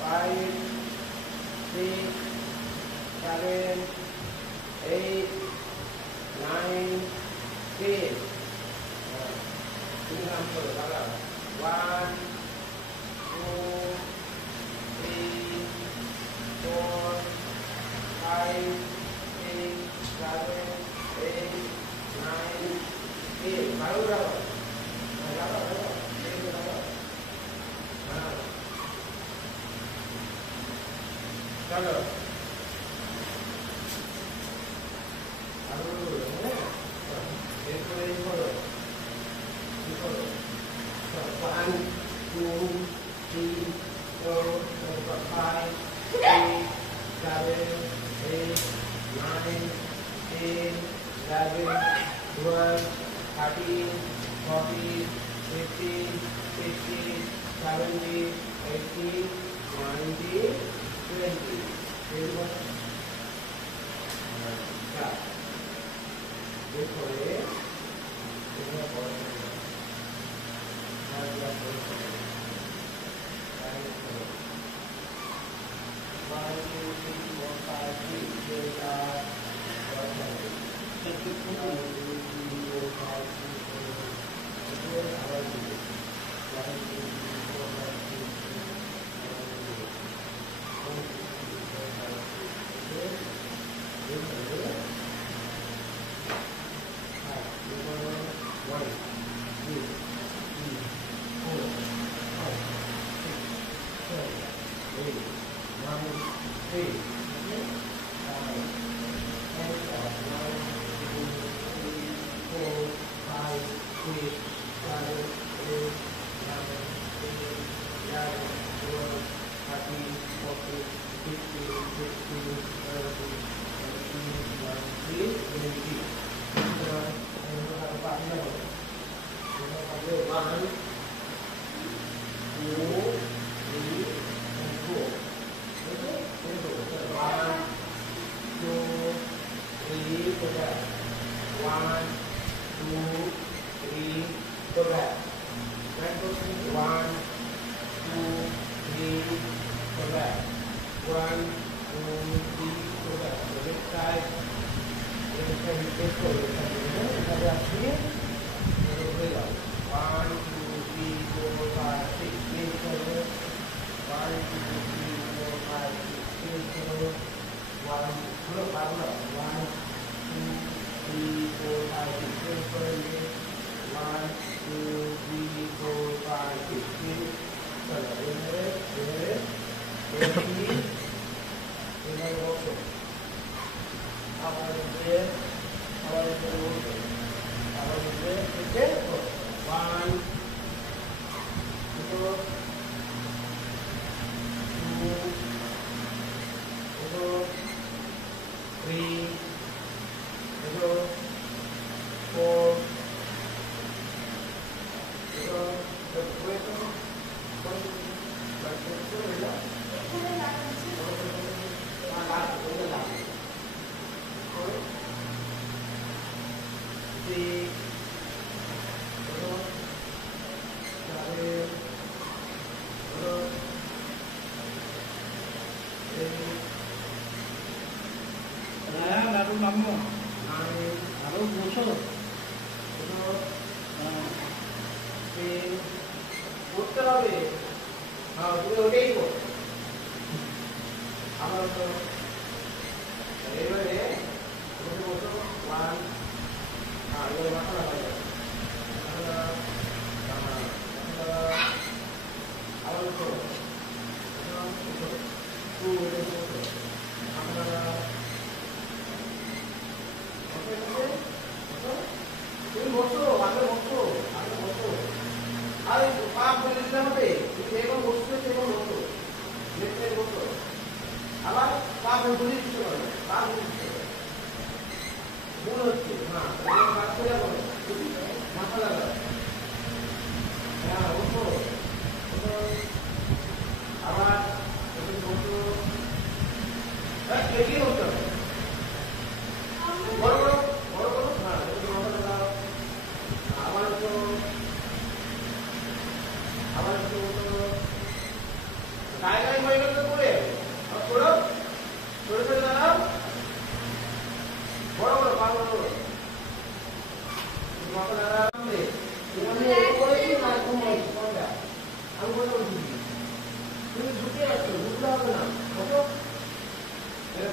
Five, 1 2 3 4 5 6 7 8 9 10 baru berapa? चलो One, two, three, four, five, six, seven, 8, 9, 10, 11, 12, 13, 14, 15, 16, 17, 18, 19, 20. Start. Después,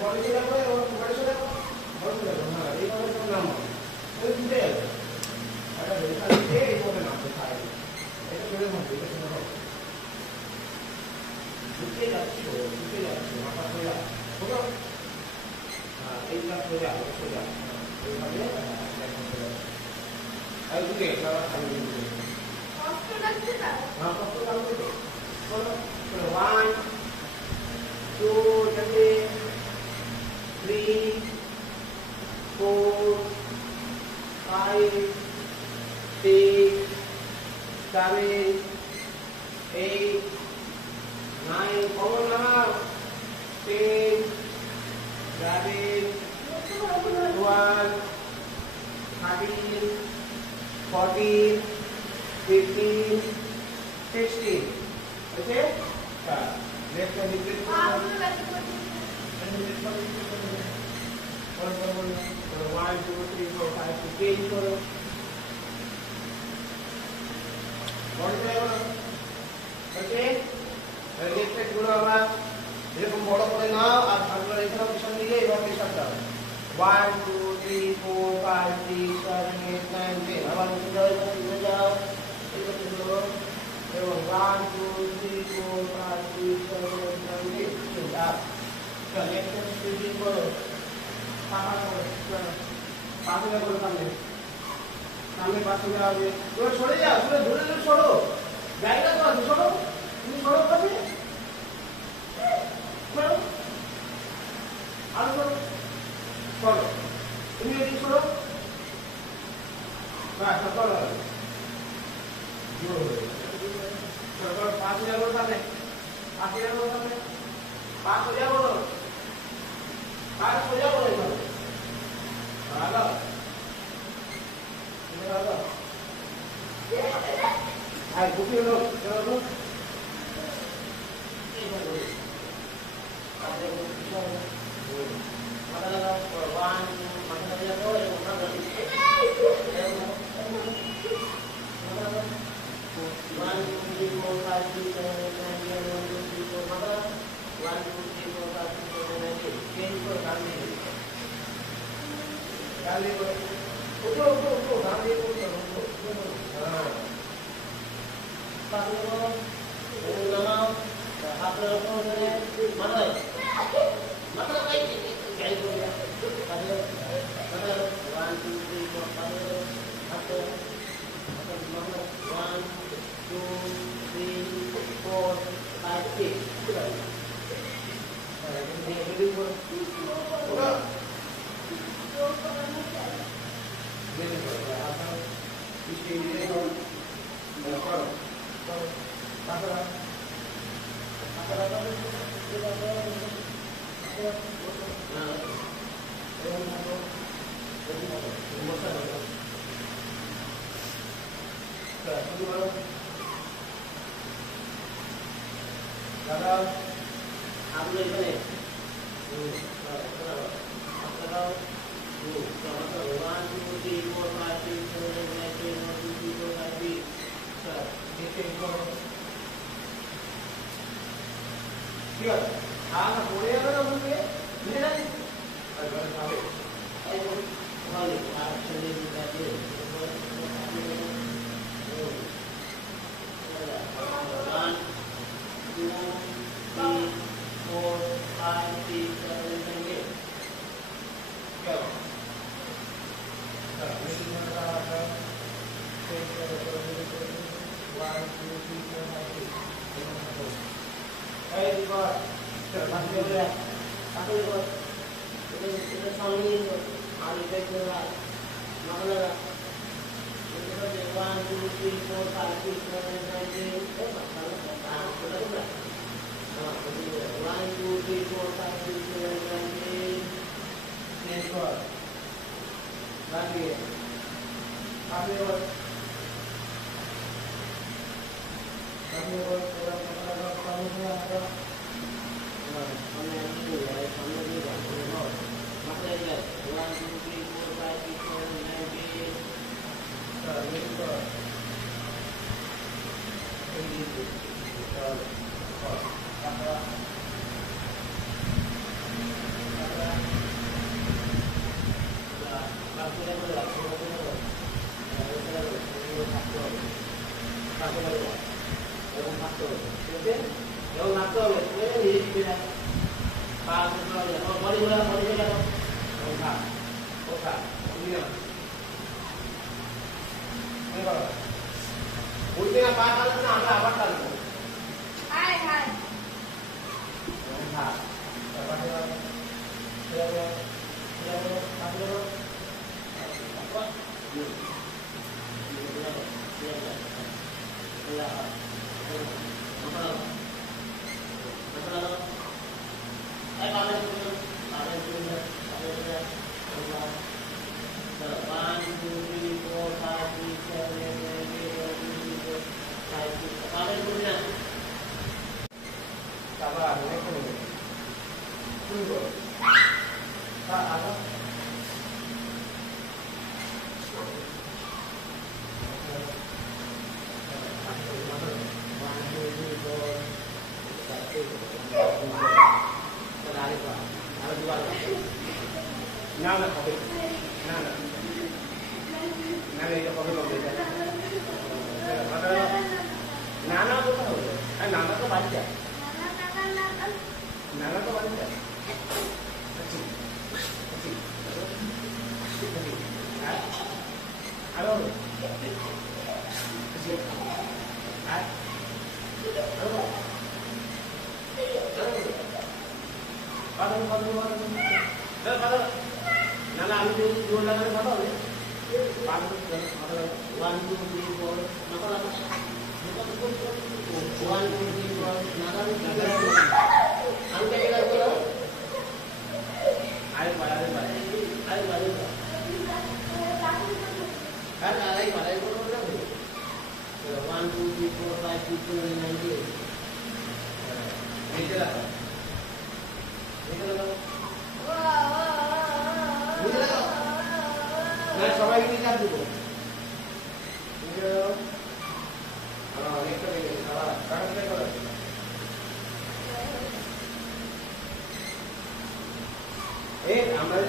বড় ছেলে করে বড় ছেলে হ্যাঁ এইভাবে তো নাম ওই দুটো আছে আরে রেখা দিয়ে এইভাবে নাম দেখায় এটা করে হবে এটা করে হবে দুটো যাচ্ছে মাথা সোজা সোজা হ্যাঁ এইটা সোজা এইভাবে আর দুটো সারা খালি কষ্ট লাগছে না হ্যাঁ কষ্ট লাগছে তো চলো 1 2 3 4 5 6 7 8 9 forward now 10 11 12 13 14 15 16 okay left hand repeat 1 2 3 4 5 6 करो बॉडी पे ओके लेफ्ट साइड গুলো আবার এরকম বড় করে নাও আর ভাগগুলো এখানে পিছন দিকে এবার পিছন দাও 1 2 3 4 5 6 7 8 9 10 আবার নিচে যাও এখানে যাও এরকম করো এবং 1 2 3 4 5 6 7 8 9 10 পিছন দাও लेफ्ट साइड स्ट्रेचिंग करो पापा को पापा को बोलो सामने पास हो जाओ ये तो छोड़े जाओ थोड़ा दूर दूर छोड़ो जाएगा तो आगे छोड़ो तुम छोड़ो कभी छोड़ो आगे छोड़ो छोड़ो तुम ये छोड़ो बस छोड़ो जो छोड़ो पास हो जाओ सामने पास हो जाओ सामने पास हो जाओ पास हो जाओ आगा आई बुकिंग लो चलो माता लगा वन माता लगा तो ये उठा कर one two three four five six seven eight nine ten one two three four माता 1 2 3 4 5 6 7 8 चेंज करो डाल दे उठो डाल दे हाँ पास करो लगाओ हाथ रखो उधर मतलब भाई क्या हो गया मतलब 1 2 3 4 5 हाथ 1 2 3 4 5 6 आप लोग इधर लगाओ 2 1 2 3 4 5 6 7 8 9 10 1 2 3 4 5 6 सर देखिए इनको क्लियर हाँ ना बोले अगर हम लोग ये नहीं ना अगर सारे ऐसे वाले आप चले जाते हैं 1 2 3 4 5 6 7 8 क्या सर ये मेरा है 1 2 3 4 5 Hey, Diva. Terima kasih. Aku itu itu saling itu. Hari itu lah. Mana? Itu ada 1 2 3 4 5 6 7 8 9 10. Masalah. Sudah sudah. Nah, 1 2 3 4 5 6 7 8 9 10. Next. Lagi. Apa itu? এবং থাকতে হবে, ঠিক আছে? এবং থাকতে হবে, নিজে শিখে যায়। পা বডি ঘোরা, বডি ঘোরা, এবং থাক, ও থাক, বুঝলি না? উঠবে না, পা টানবে না, আমরা আবার টানবো। এবং থাক, না না হবে না না না এটা হবে না না কোথাও হবে আর নানা তো বাড়ি যায় নানা তো বাড়ি যায় আরো না না আমি যদি জোর লাগালে ভালো হবে 1 2 3 4 মাথা লাগা 1 2 3 4 মাথা আমি কেটে লাগবো আরে বাড়া আরে বাড়া আরে বাড়া বলো না 1 2 3 4 5 6 7 8 9 10 লাগা সবাই মিলে চাপ দেবো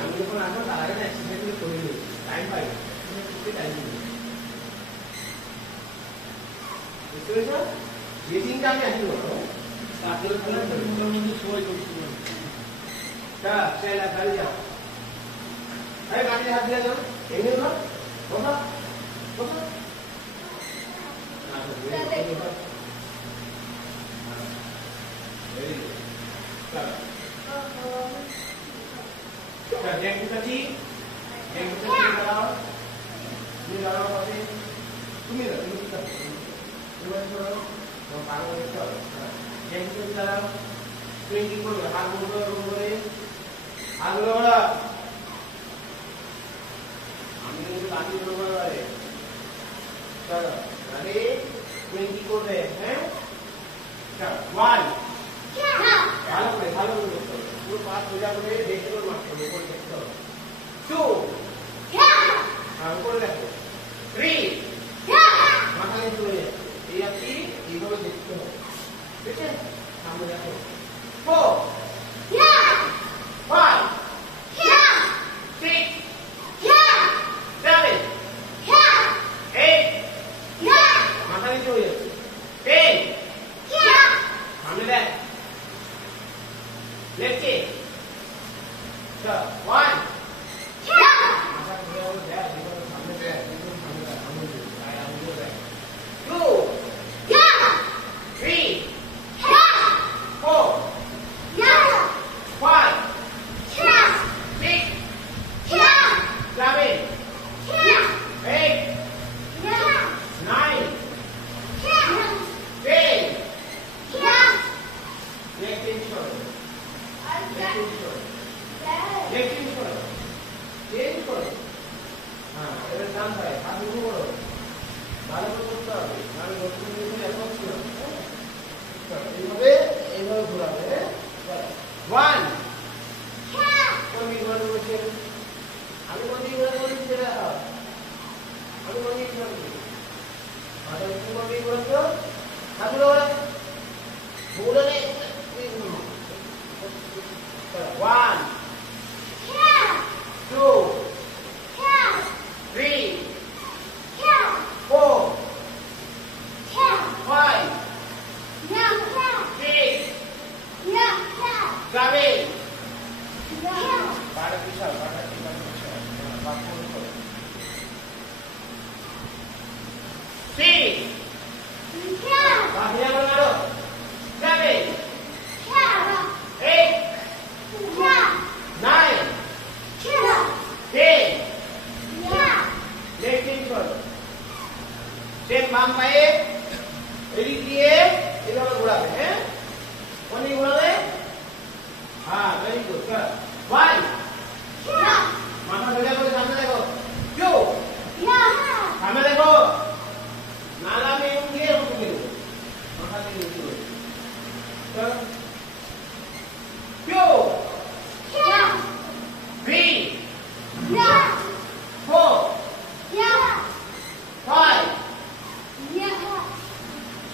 আমি যখন আসবো তার আগে না এক্সারসাইজ করে নিই টাইম পাই টাইম বুঝতে পেরেছ যে দিনটা আমি আসি বলো তারপরে সবাই করছি গাড়ি যাও আরে গাড়ি হাত দিয়ে যাও এমনি না বসা বসা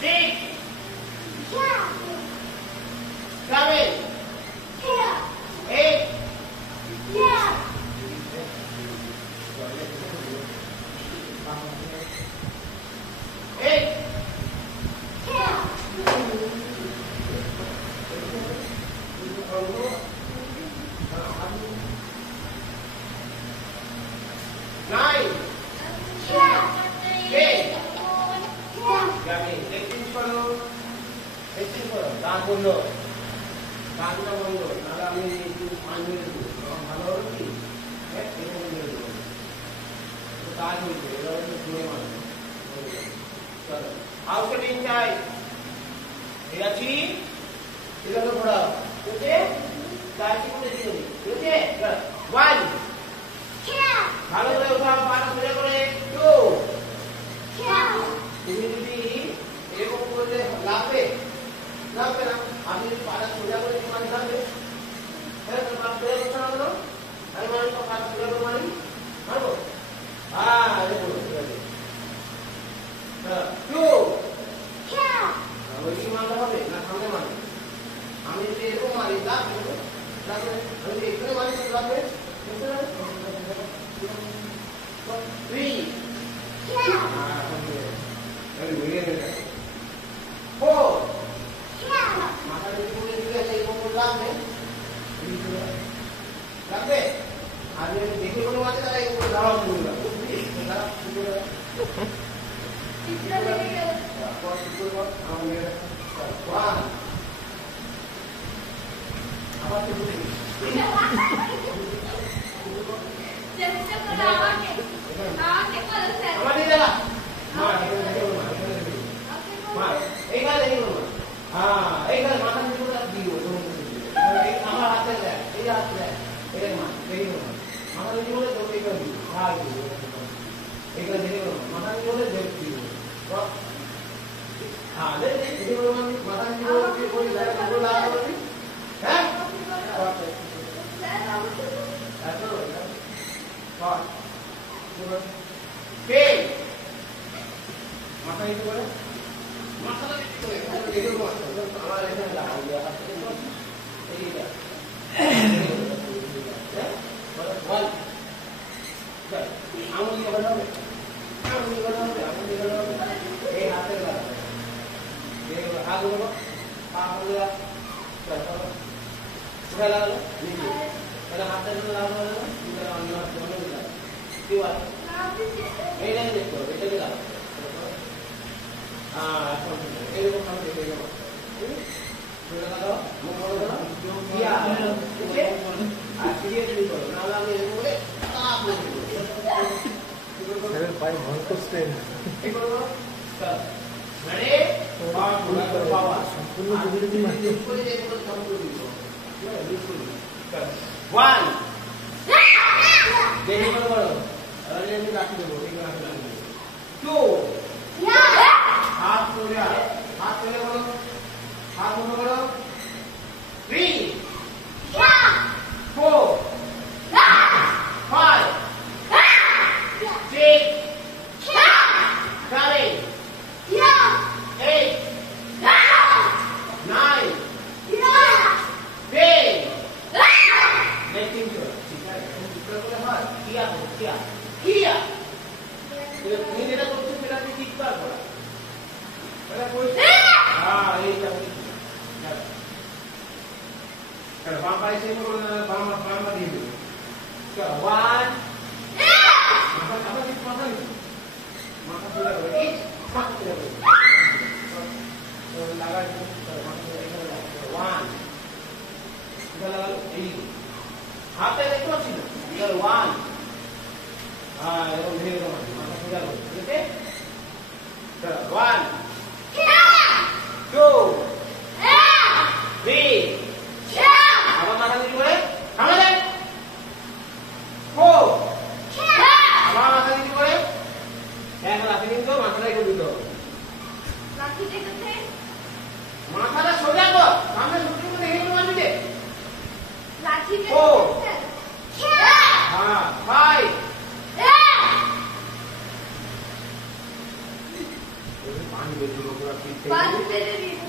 6 7 8 पानी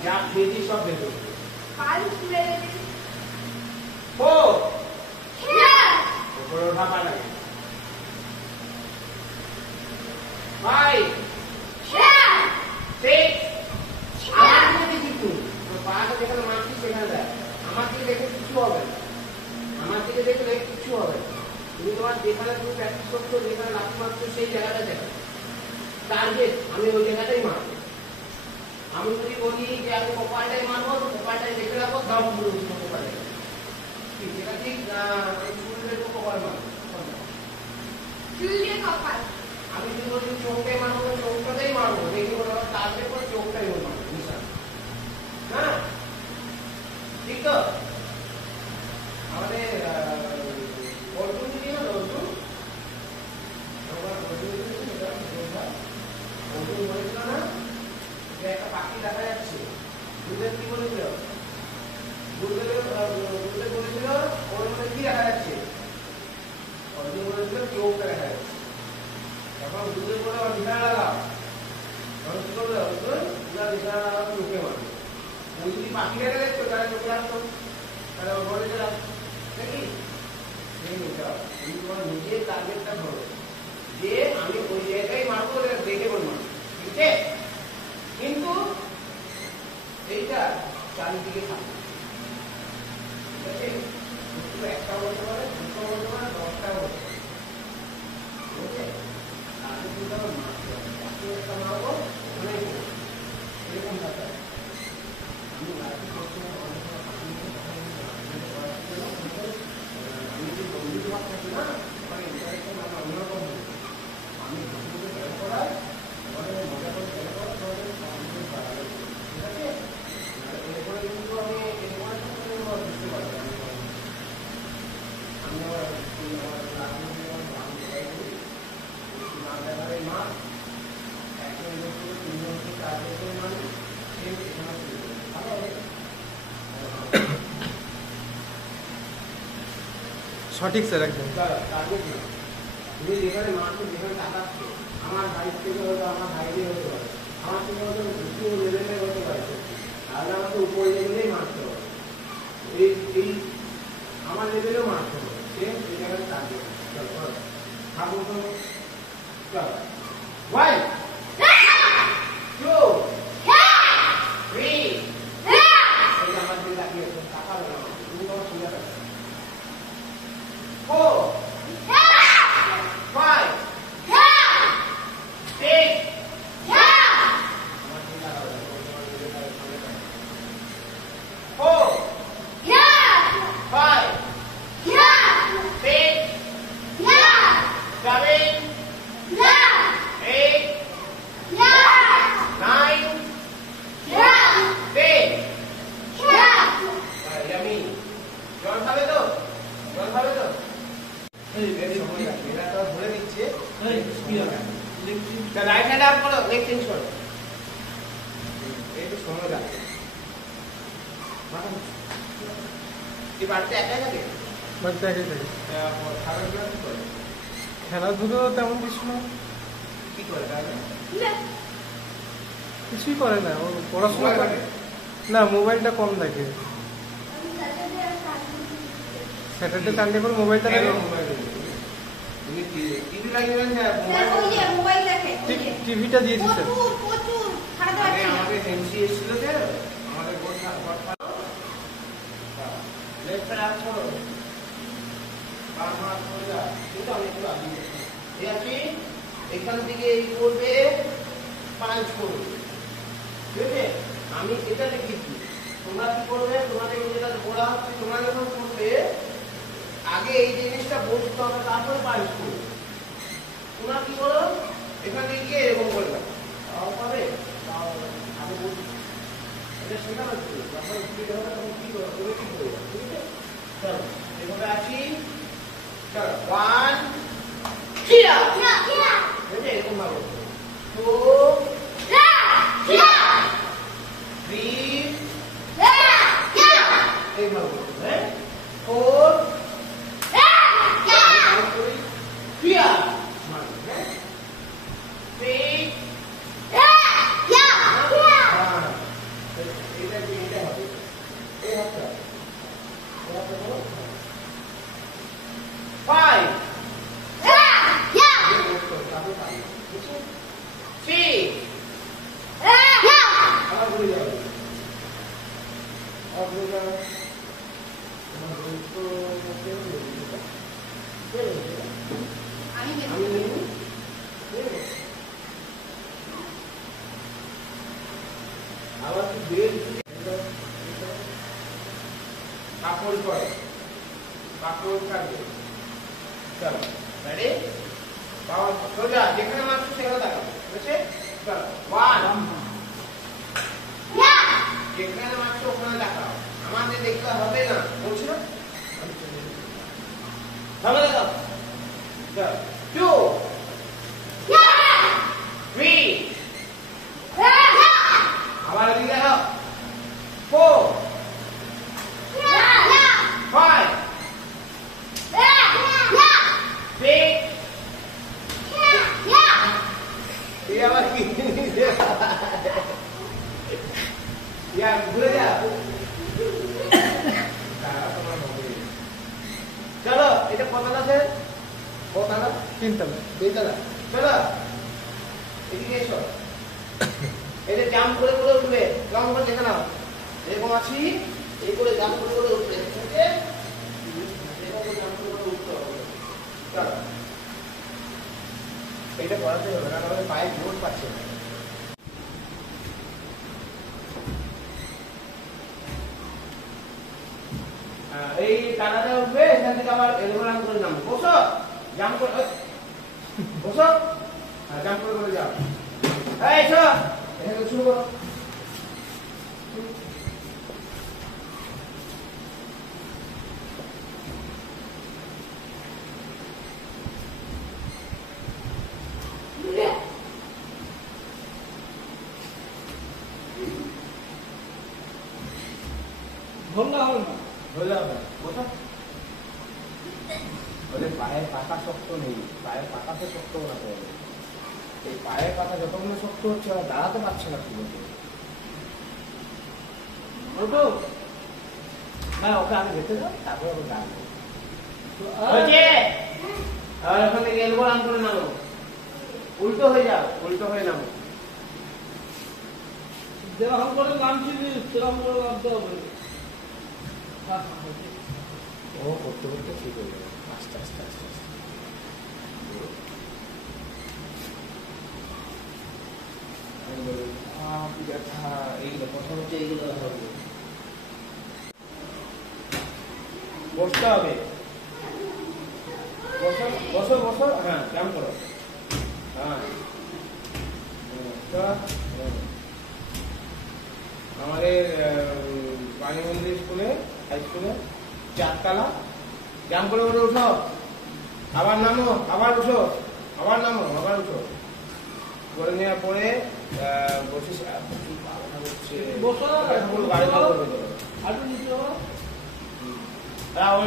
যা খেয়েছি সব বের করবে। 4 উপরে ওঠা পা লাগে। 5 6 আমার দিকে কিন্তু পাটা যেখানে মারছি সেখানে দেয়। আমার দিকে দেখে কিছু হবে না, আমার দিকে দেখলে কিছু হবে না। তুমি তোমার যেখানে তুমি প্র্যাকটিস করছো, যেখানে লাথি মারছো সেই জায়গাটা দেখো, টার্গেট আমি ওই জায়গাটাই মারবো। আমি যদি বলি যে আমি কপালটাই মারবো, তো কপালটাই দেখে রাখবো, দাম পুরো কপালে ঠিক এটা ঠিক না? চুল দিয়ে কপাল মারবো, চুল দিয়ে কপাল। আমি যদি বলি চোখটাই মারবো, চোখটাতেই মারবো, দেখি বলো টার্গেট করে চোখটাই মারবো, নিশান। হ্যাঁ ঠিক তো? আমাদের অর্জুন যদি না অর্জুন বলেছিল না যে একটা পাখি দেখা যাচ্ছে, গুরুদেব কি বলেছিল? গুরুদেব বলেছিল ওর মধ্যে কি দেখা যাচ্ছে? অর্জুন বলেছিল চোখটা দেখা যাচ্ছে। তখন গুরুদেব বলে আমার বিছানা লাগাও, তখন কি করবে অর্জুন? বিছানা লাগাও, চোখে মারবে। ওই যদি পাখি দেখা দেখতো তাহলে চোখে রাখতো, তাহলে ওর বলেছে নাকি তোমার নিজের টার্গেটটা ধরো যে আমি ওই জায়গায় মারবো, দেখে বলবো, ঠিক আছে? কিন্তু এইটা চারিদিকে থাকবে, ঠিক আছে? একটা বলতে পারে, দুটো বলতে পারে, 10টাও বলতে পারে, ঠিক আছে? তাকে কিন্তু আমার মারতে হবে, একটা মারবো ওখানে এরকম থাকবে। আমি লাঠি করতে আমি যে বন্ধু ভাব থাকি না, আমার ইন্টারেকশন আমার অন্যরকম হবে। আমি বন্ধুকে খেয়াল করাই, আমাদের মজা করে খেয়াল করা, ঠিক আছে? এরপরে কিন্তু আমি এরপরে বুঝতে পারবো আমি আমার না দেখারে মা একজন তিনজনকে 4 বছর মানে সে ভালো হবে। সঠিক স্যার একদম। তুমি যেখানে মারছো, যেখানে তাকাচ্ছ, আমার ভাই থেকে হয়তো আমার ভাইকে হতে পারে, আমার থেকে হয়তো দ্বিতীয় লেভেলে হতে পারে, তাহলে আমাকে উপর লেভেলেই মারতে হবে, এই আমার লেভেলেও মারতে হবে, সে এই জায়গায় থাকবে। খাবো তো চল 1 2 3 আমার দিকে তাকিয়ে তাকাবে না, তুমি তোমার সোজা থাকবে। 4 5 6 4 5 6 7 8 9 10 ইয়ামি জল খাবে তো? জল খাবে তো? এরা তো ধরে নিচ্ছে। রাইট হ্যান্ড আপ করো, লেগ চেঞ্জ করো, একটু সময় লাগবে। কি বাড়িতে একাই থাকে? বাড়িতে একাই থাকে। খেলাধুলা কি করে? খেলাধুলো তেমন কিছু না। কি করে তাহলে? কিছুই করে না, ও পড়াশোনা করে না, মোবাইলটা কম দেখে। স্যাটারডে সানডে করে মোবাইলটা দেখে। তুমি টিভি লাগিয়েছেন? মোবাইল দেখে। টিভিটা দিয়েছি স্যার। প্রচুর খারাপ আছে। আমাদের এমসি এসেছিল যে আমাদের গোট লেফট হাত করো, বাম হাত করে দাও, কিন্তু আমি একটু আগিয়ে ঠিক আছে? এখান থেকে এই করবে, পাঁচ করবে, ঠিক আছে? আমি এটা লিখেছি, তোমরা কি করবে? তোমাদের যেটা বলা হচ্ছে, তোমরা যখন করবে আগে এই জিনিসটা বুঝতে হবে, তারপরে পাঁচ করবে। তোমরা কি করো? এখানে গিয়ে এরকম করবে, তাও পাবে, তাও আগে বুঝতে এটা শেখা হচ্ছে। যখন স্পিড হবে তখন কি করবে? তুমি কি করবে? ঠিক আছে? চলো এভাবে আছি, চলো 1 এরকম ভাবে 2 3 এইভাবে 4 6 কাপড় করে কাপড় কাটবে চলো রেডি বাবা সোজা যেখানে মারছো সেখানে তাকাও বুঝেছে চলো 1 যেখানে মারছো ওখানে তাকাও আমাদের দেখতে হবে না বলছি না ভালো লাগাও চলো 2 3 আবার এদিকে দেখাও 4 5 6 ये आवाज की यार भूल जा चलो এটা কতটা আছে কতটা তিনতলা তিনতলা চলো এদিকে এসো এই যে জাম্প করে করে উঠবে কেমন করে দেখে নাও এরকম আছি এই করে জাম্প করে করে উঠবে ঠিক আছে এরকম জাম্প করে করে উঠতে হবে চলো এটা করাতে হবে না কারণ পায়ে জোর পাচ্ছে না এই টানাটা উঠবে এখান থেকে আবার এলোমেলো করে নামো বসো জাম্প করে বসো আর জাম্প করে করে যাও এই এসো এখানে শুরু করো ধরলা হল না হয়ে যাবে বসো ওদের পায়ের পাতা শক্ত নেই পায়ের পাতা তো শক্ত বানাতে হবে এই পায়ের পাতা যতক্ষণ না শক্ত হচ্ছে ওরা দাঁড়াতে পারছে না ঠিক মতো ওটো হ্যাঁ ওকে আমি দেখতে যাও তারপরে ওকে ডাকবো হচ্ছে আর ওখান থেকে এলবো রান করে নামো উল্টো হয়ে যাও উল্টো হয়ে নামো যেরকম করে নামছিলি সেরকম করে নামতে হবে ও করতে করতে ঠিক হয়ে যাবে আস্তে আস্তে আস্তে আস্তে ব্যথা এইগুলো প্রথম হচ্ছে এইগুলো হবে বসতে হবে বসো বসো বসো হ্যাঁ কেমন করো হ্যাঁ আমাদের বাণী মন্দির স্কুলে হাই স্কুলে 4 তলা জাম্প করে করে উঠো আবার নামো আবার উঠো আবার নামো আবার উঠো করে নেওয়ার পরে বসে গাড়ি করবে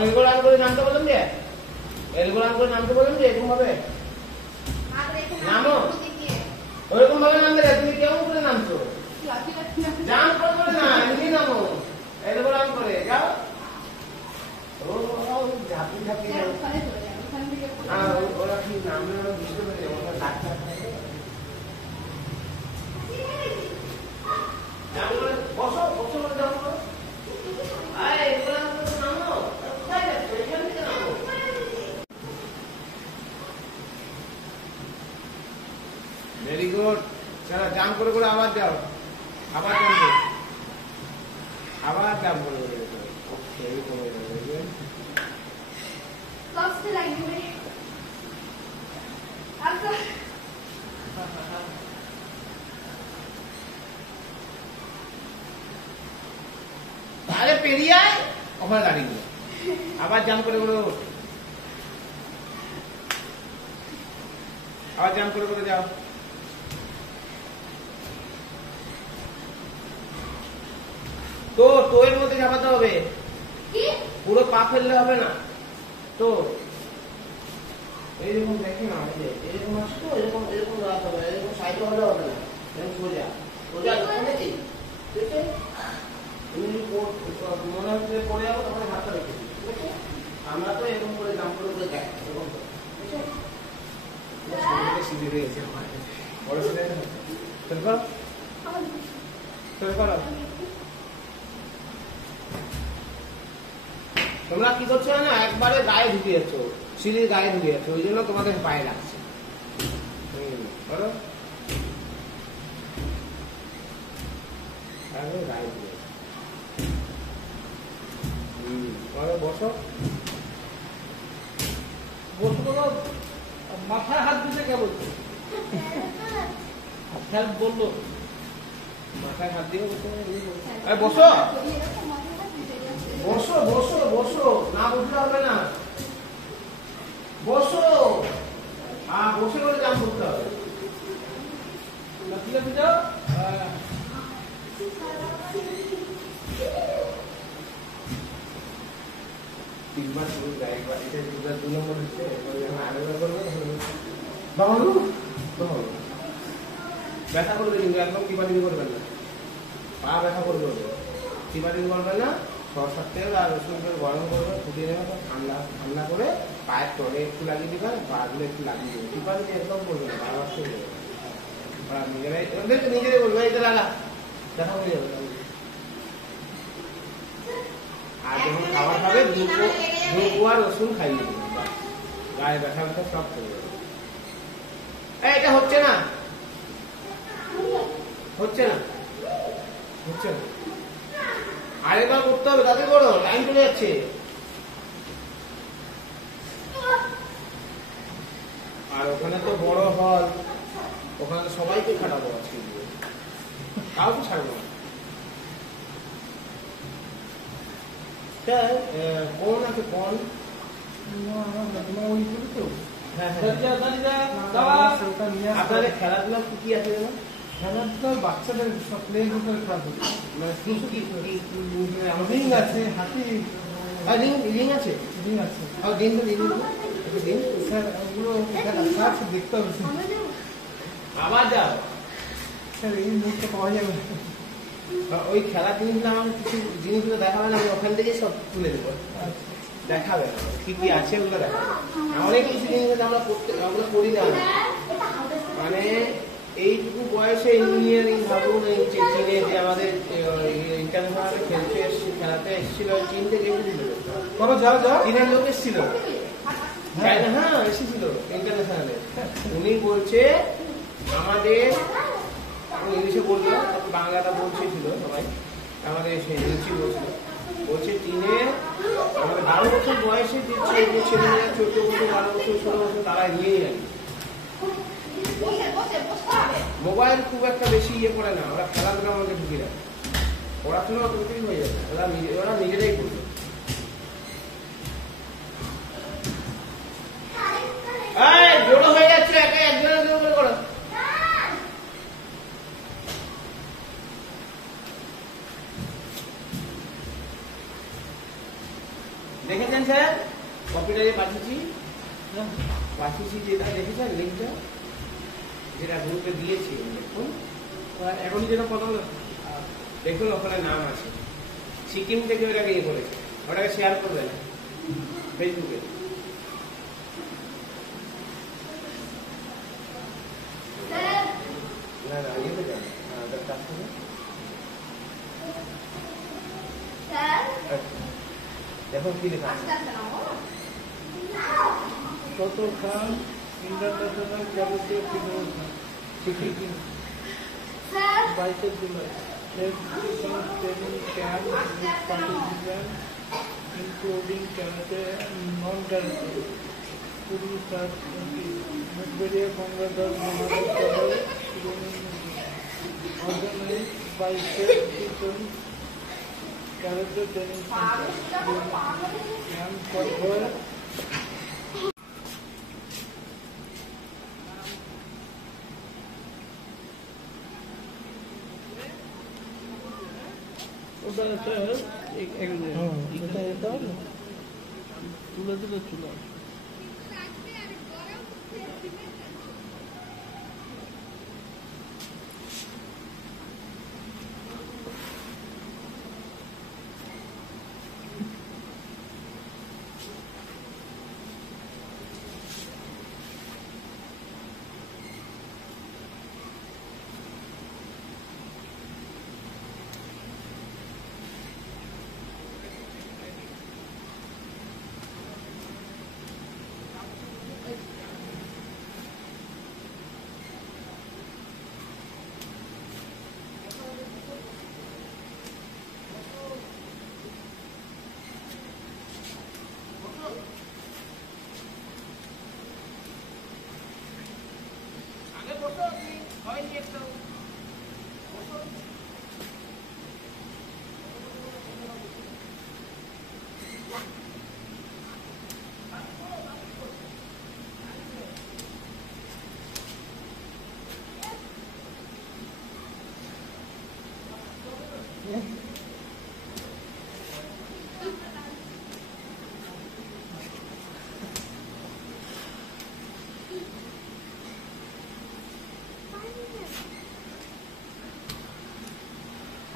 এলগো রান করে নামতে বললাম যে এলগো রান করে নামতে বললাম যে এরকম ভাবে নামো ওরকম ভাবে নামতে তুমি কেমন করে নামছো জাম্প করে না এমনি নামো এলগো রান করে যাও ও ঝাঁপি ঝাঁপি ওরা কি নামলে ওরা বুঝতে পেরে ওরা ডাক্তার বসো বসো করে যাও আরে এলগো রান করে নামো কোথায় যাচ্ছো এখান থেকে নামো ভেরি গুড চলো জাম্প করে করে আবার যাও আবার জাম্প আবার জাম্প করে করে ওকে এই করে যাবে কষ্ট লাগবে আচ্ছা আরে পেরিয়ে আয় ওখানে দাঁড়িয়ে গেল আবার জাম্প করে করে আবার জাম্প করে করে যাও তো তো এর মধ্যে ঝাপাতে হবে কি পুরো পা ফেললে হবে না তো এইরকম দেখি না এই যে এরকম আসতো এরকম এরকম রাখতে হবে এরকম সাইডে হলে হবে না এরকম সোজা সোজা ওখানে কি ঠিক আছে তুমি মনে হচ্ছে পড়ে যাবো তখন হাতটা রেখেছি ঠিক আছে আমরা তো এরকম করে জাম্প করে করে যাই এরকম ঠিক আছে সিঁড়ি হয়ে গেছে বড় সিঁড়ি চল করো চল করো তোমরা কি করছো না একবারে গায়ে ঢুকে যাচ্ছ সিঁড়ির গায়ে ঢুকে যাচ্ছ ওই জন্য তোমাদের পায়ে লাগছে করো ব্যথা করে গায়ে দিয়ে বসো বসে বলো মাথায় হাত দিতে কে বলছে স্যার বললো মাথায় হাত দিয়ে বসো বসো বসো বসো না বসলে হবে না বসো বসে করে কাম করতে হবে ঠিক আছে যাও তিনবার শুরু যায় একবার এটা 2 নম্বর হচ্ছে আরেকবার করবো ব্যথা করবে কিন্তু একদম টিপাটিপি করবেন না পা ব্যথা করবে টিপাটিপি করবেন না সরষার তেল আর রসুন তেল গরম করবে ফুটিয়ে নেবে ঠান্ডা ঠান্ডা করে পায়ের তলে একটু লাগিয়ে দিবেন পাগুলো একটু লাগিয়ে দেবেন টিপাটিপি একদম করবে না বারবার চলে যাবে নিজেরাই নিজেরাই বলবে এটা লাগা ব্যথা হয়ে যাবে আর যখন খাবার খাবে দুপুর আর রসুন খাইয়ে দেবেন গায়ে ব্যথা ব্যথা সব চলে যাবে এটা হচ্ছে না হচ্ছে না হচ্ছে না আরেকবার করতে হবে তাতে করো টাইম চলে যাচ্ছে আর ওখানে তো বড় হল ওখানে তো সবাইকে খাটাবো আজকে কাউকে ছাড়বো না স্যার কোন আছে কোন আপনাদের খেলাধুলা কি কি আছে জানো খেলাধুলা বাচ্চাদের সব প্লে গ্রুপের খেলাধুলা মানে রিং আছে হাতি রিং আছে রিং আছে দিন তো দিন দিন স্যার ওগুলো স্যার দেখতে হবে আবার যাও স্যার এই মুহূর্তে পাওয়া যাবে ওই খেলার জিনিসগুলো আমার কিছু জিনিসগুলো দেখাবেন আমি ওখান থেকে সব তুলে দেবো দেখাবে কি কি আছে ওগুলো দেখাবে অনেক কিছু জিনিস আমরা আমরা করি না মানে এইটুকু বয়সে ইঞ্জিনিয়ারিং ভাবুন চীনে যে আমাদের ইন্টারন্যাশনালে খেলতে এসেছিল খেলাতে এসেছিল চীন থেকে করো যাও যাও চীনের লোক এসেছিল হ্যাঁ এসেছিল ইন্টারন্যাশনালে উনি বলছে আমাদের ইংলিশে বললো বাংলাটা বলছিল সবাই আমাদের ইংলিশে বলছিল বলছে চীনে আমাদের 12 বছর বয়সে যে ছেলেমেয়েরা 14 বছর 12 বছর 16 বছর তারা নিয়েই আর মোবাইল খুব একটা বেশি ইয়ে করে না ওরা খেলাধুলার মধ্যে ঢুকে যায় পড়াশোনা অতটাই হয়ে যাবে ওরা নিজেরাই করবে জোড়ো হয়ে যাচ্ছে একজনের জোড়ো করো দেখেছেন স্যার কপিটা যে পাঠিয়েছি যেটা দেখেছেন লিঙ্কটা যেটা গ্রুপে দিয়েছি দেখুন এখনই যেটা কথা বলে দেখুন ওখানে নাম আছে সিকিম থেকে ওটাকে ইয়ে করেছে ওটাকে শেয়ার করবেন ফেসবুকে না না ইয়েতে যান দেখুন কি লেখা আছে কত খান ইন্টারন্যাশনাল যাবতীয় স্বীকৃতি 22 July training camp participant including karate non-karate Puri Stars Mudberia Congress Maharashtra organized by State Teachers Karate Training Center and for ওটা স্যার এক এটা তুলে দিলে চলে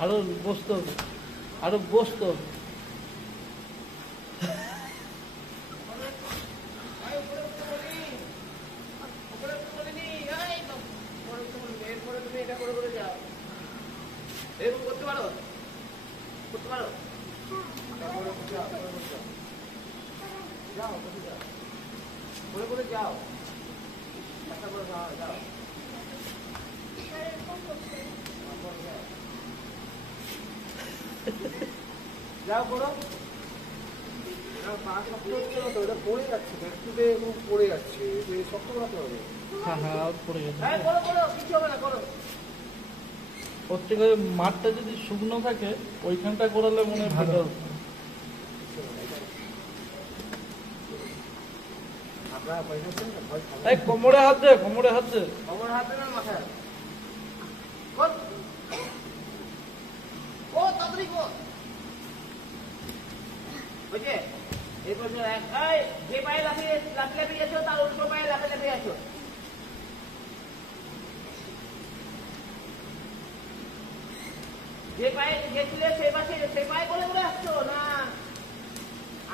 আরো বসতে হবে, আরো বসতে হবে। এরপরে তুমি এটা করে করে যাও, এরকম করতে পারো, করতে পারো, যাও করে করে যাও, একটা করে যাও, যাও যাও করো। ওটা পড়ে যাচ্ছে, ব্যাগটুতে এবং পড়ে যাচ্ছে, এটা শক্ত করাতে হবে। হ্যাঁ হ্যাঁ, পড়ে গেছে। হ্যাঁ করো করো, কিছু হবে না, করো। প্রত্যেকের মাঠটা যদি শুকনো থাকে ওইখানটা করালে মনে হয় ভালো হবে। আপনারা পয়সা দিচ্ছেন না, ভয় খাবেন। এই কোমরে হাত দে, কোমরে হাত দে। খবর হাতে না মাথায় কর, ও তাড়াতাড়ি কর। বুঝে এরপর যে পায়ে লাফিয়ে লাফিয়েছো তার উল্টো পায়ে লাফিয়ে আছো। যে পায়ে গেছিলে সেই পায়ে করে করে আসছো না,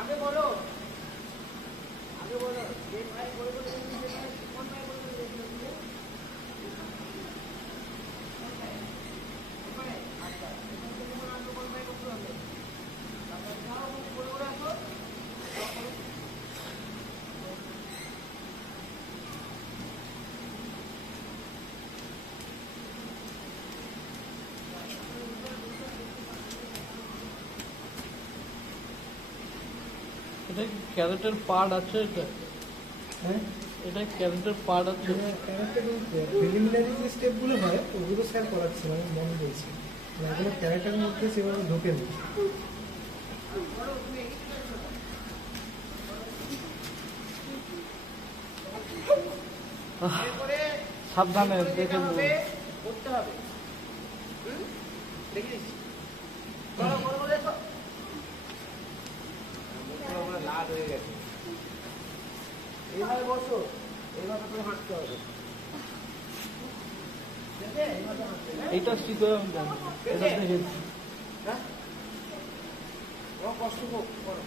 আগে বলো, আগে বলো যে পায়ে করে করে কোন পায়ে করে করে গেছিলে? আচ্ছা, কোন পায়ে করতে হবে? তারপর যাও করে করে আসো। এটা ক্যারেটের পার্ট আছে, এটা হ্যাঁ, এটা ক্যারেটের পার্ট আছে। প্রিলিমিনারি যে স্টেপগুলো হয় ওগুলো স্যার করাচ্ছিল, আমি মনে রয়েছে, এগুলো ক্যারেক্টার মধ্যে সেভাবে ঢোকেনি। এরপরে সাবধানে দেখে হবে, করতে হবে। দেখিস করো করো করে দেখো। লাল হয়ে গেছে, এইভাবে বসো, এইভাবে করে হাঁটতে হবে। দেখে এইভাবে হাঁটতে হবে, এইটা শিখে আমি জানি, এটা দেখেছি। হ্যাঁ ও কষ্ট করো।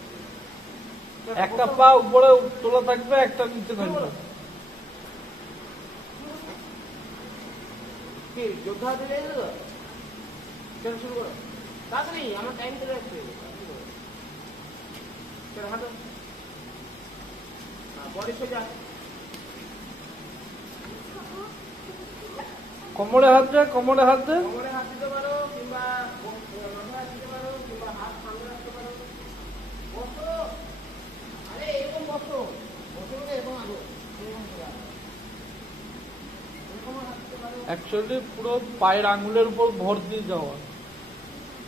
একটা পা উপরে তোলা থাকবে, একটা নিচে থাকবে। কি যোদ্ধা হাতে যাই তো, চলো শুরু করো তাড়াতাড়ি, আমার টাইম চলে যাচ্ছে। চলো হাঁটো, বডি সোজা, কোমরে হাত দে, কোমরে হাত দে। কোমরে হাত দিতে পারো কিংবা মাথায় হাত দিতে পারো কিংবা হাত সামনে রাখতে পারো। বসো, আরে এরকম বসো, বসে বসে এরকম আগে এরকম সোজা, এরকম হাত দিতে পারো, অ্যাকচুয়ালি পুরো পায়ের আঙ্গুলের উপর ভর দিয়ে যাওয়া।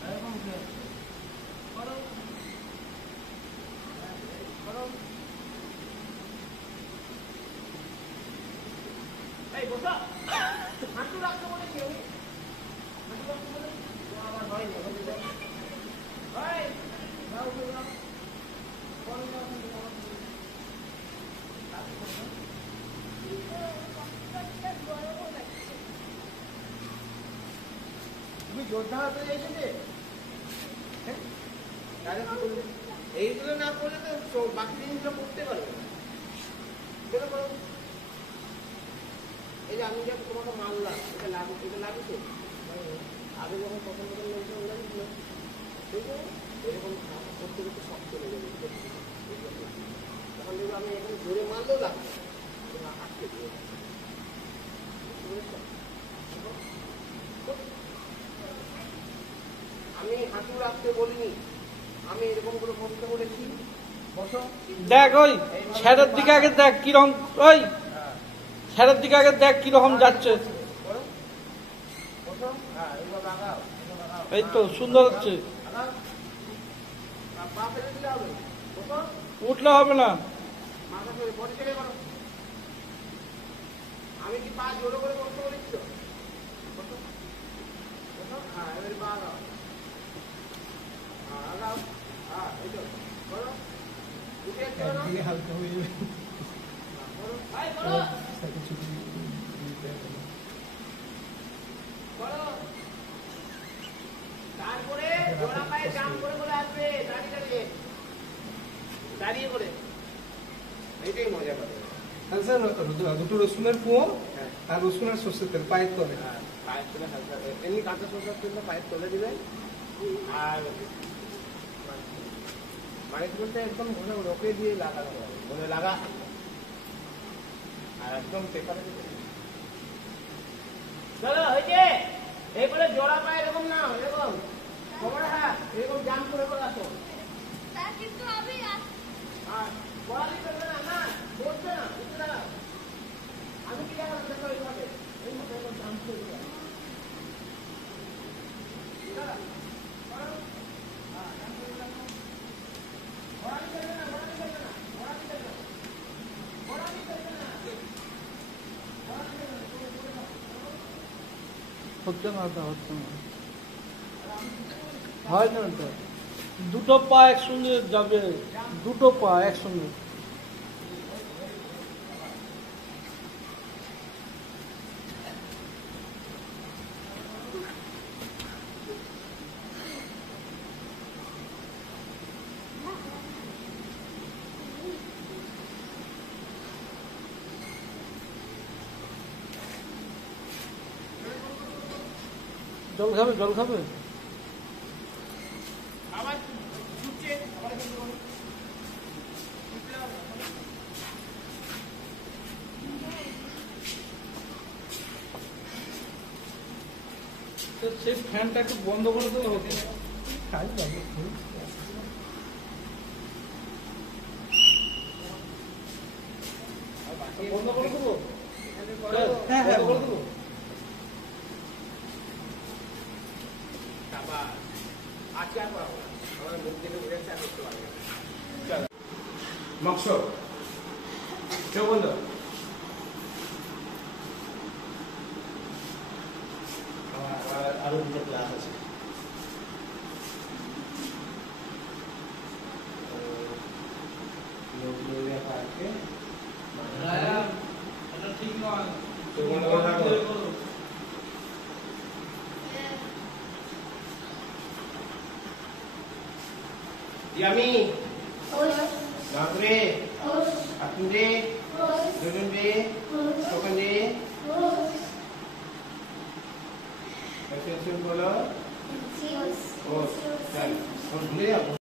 এরকম সোজা। করো করো, এই বসো, হাঁটু রাখতে বলেছি আমি, হাঁটু রাখতে বলেছি, আমার হয়নি, হয়ে যাবে। এই, যাও উঠে যাও, করো, যাও, যাও, তুমি যোদ্ধা হতে চাইছিলে? হ্যাঁ? তাহলে কি করবে? এইগুলো না করলে তো বাকি জিনিসগুলো করতে পারবে না। চলো করো। এই যে আমি যখন তোমাকে মারলাম, এটা লাগছে। আগে যখন প্রথম লোকজন লাগছিল, ঠিক আছে, এরকম করতে করতে শক্ত হয়ে যাবে। তখন দেখবো আমি এখানে জোরে মারলেও লাগছে, আটকে দিয়ে। আমি হাঁটু রাখতে বলিনি, আমি এরকম করে বসতে বলেছি। বসো, দেখ ওই ছেড়ের দিকে আগে দেখ কিরকম, ওই ছেড়ের দিকে আগে দেখ কিরকম যাচ্ছে। করো, বসো, হ্যাঁ এইভাবে আগাও, এইভাবে আগাও। এই তো সুন্দর হচ্ছে। আগাও, পা ফেলে দিলে হবে। বসো, উঠলে হবে না। মাথা ফেলে বডি থেকে করো। আমি কি পা জোরে করে বসতে বলেছি তো? বসো, বসো, হ্যাঁ এবারে পা আগাও। আগে হালকা হয়ে যাবে সাথে ছুটি দিতে হবে না। তারপরে জোড়া পায়ে জাম্প করে করে আসবে, দাঁড়িয়ে করে। এইটাই মজা পাবে। আর স্যার দুটো রসুনের কুয়ো হ্যাঁ। আর রসুনের সর্ষের তেল পায়ের তলে। হ্যাঁ, পায়ের তলে হালকা এমনি কাঁচা সরষের তেলটা পায়ের তলে দিবেন। আর পায়ের তলটা একদম ঘন রোকে দিয়ে লাগানো হবে, ঘনে লাগা। আর একদম পেপারে দিবেন। চলো হয়েছে। এরপরে জোড়া পায়ে এরকম না, এরকম কোমরে হাত, এরকম জাম্প করে করে আসো। তা কিন্তু আমি আর পড়ালি করবে না, না বসবে না, উঠে দাঁড়াও। আমি কি দেখাবো দেখো এইভাবে, এইভাবে এরকম জাম্প করে করে আসো। দাঁড়াও, করো। হ্যাঁ, জাম্প করে দাঁড়াও। পড়ালি করবে না, পড়ালি করবে না, পড়ালি করবে না, পড়ালি করবে না, পড়ালি করবে না, তুমি করে দাও। হচ্ছে না তো, হচ্ছে না, হয় না তো। দুটো পা একসঙ্গে যাবে, দুটো পা একসঙ্গে। জল খাবে, জল খাবে। আবার ছুটছে, আবার কিন্তু করো। তো সেই ফ্যানটা একটু বন্ধ করে দিলে হতো। কাজ যাবে বন্ধ করে দেবো, হ্যাঁ, হ্যাঁ, বন্ধ করে দেবো। আবার আজকে আর করাবো না, আমার মুখ দিকে বুঝে যাচ্ছে, আর করতে পারবে না। চলো মকসদ কেউ বন্ধ। আরো দুটো ক্লাস আছে। এটা ঠিক নয়। তো বন্ধ করে রাখো। ইয়ামি ওই রাত্রে ওই আপনি দুজন রে তখন